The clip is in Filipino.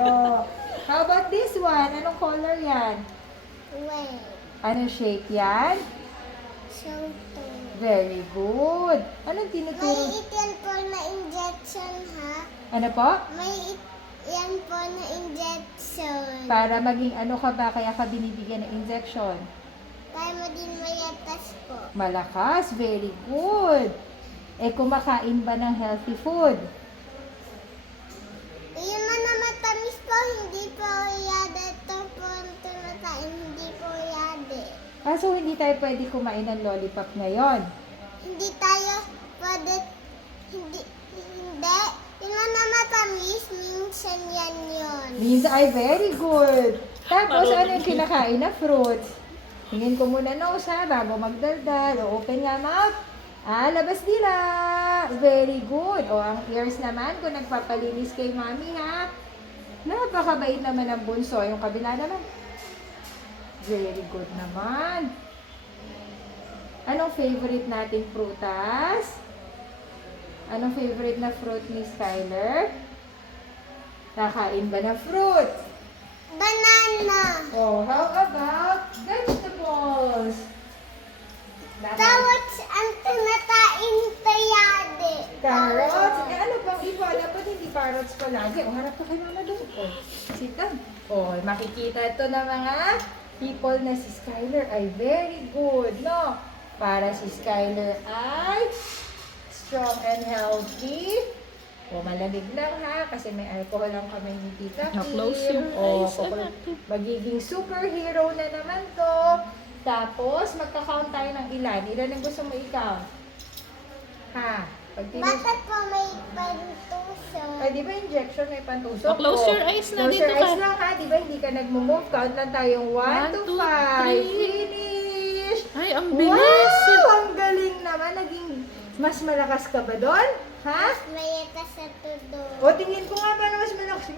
Oh. How about this one? Anong color yan? Red. Anong shape yan? Shelter. Very good. Anong May tinuturo? itil po na injection, ha? Ano po? Yan po na injection. Para maging ano ka ba, kaya ka binibigyan ng injection? Para maging mayatas po. Malakas, very good. Eh, kumakain ba ng healthy food? Yung na matamis po, hindi po yade. Ito po ang tumatayin, hindi po yade. Ah, so hindi tayo pwede kumain ng lollipop ngayon. Hindi tayo pwede, hindi. Yung na matamis, minsan yan yun. Means ay very good. Tapos, Marunong ano yung kinakain na fruits? Tingin ko muna nose ha, bago magdaldal. O, open nga mouth. Ah, labas nila. Very good. O, ang ears naman, kung nagpapalinis kay mami ha. Napakabait naman ang bunso. Yung kabila naman. Very good naman. Anong favorite nating prutas? Anong favorite na fruit ni Skyler? Kakain ba ng fruit? Banana. Oh, how about vegetables? Tawat ang tumatain pa yade. Carrots? Eh, ano bang iba? Dapat hindi carrots palagi. O, harap ka kay mama doon. O, sit down. O, makikita ito ng mga people na si Skyler ay very good, no? Para si Skyler ay strong and healthy. O, malamig lang ha, kasi may alcohol lang kami ni Tita Now Kim. close your O, eyes, anak. magiging superhero na naman to. Tapos, magka-count tayo ng ilan. Ilan ang gusto mo ikaw? Ha? Pag Bakit po may pantusok? Ay, di ba injection may pantusok? Oh, close your eyes na, Close your dito eyes ka. lang ha. Di ba hindi ka nag-move? Count lang tayong 1 One, to two, 5. three. Finish! Ay, ang bilis. Wow! Ang galing naman. Naging mas malakas ka ba doon? Ha? Mayatas sa tudo. O, tingin ko nga ba na mas malakas.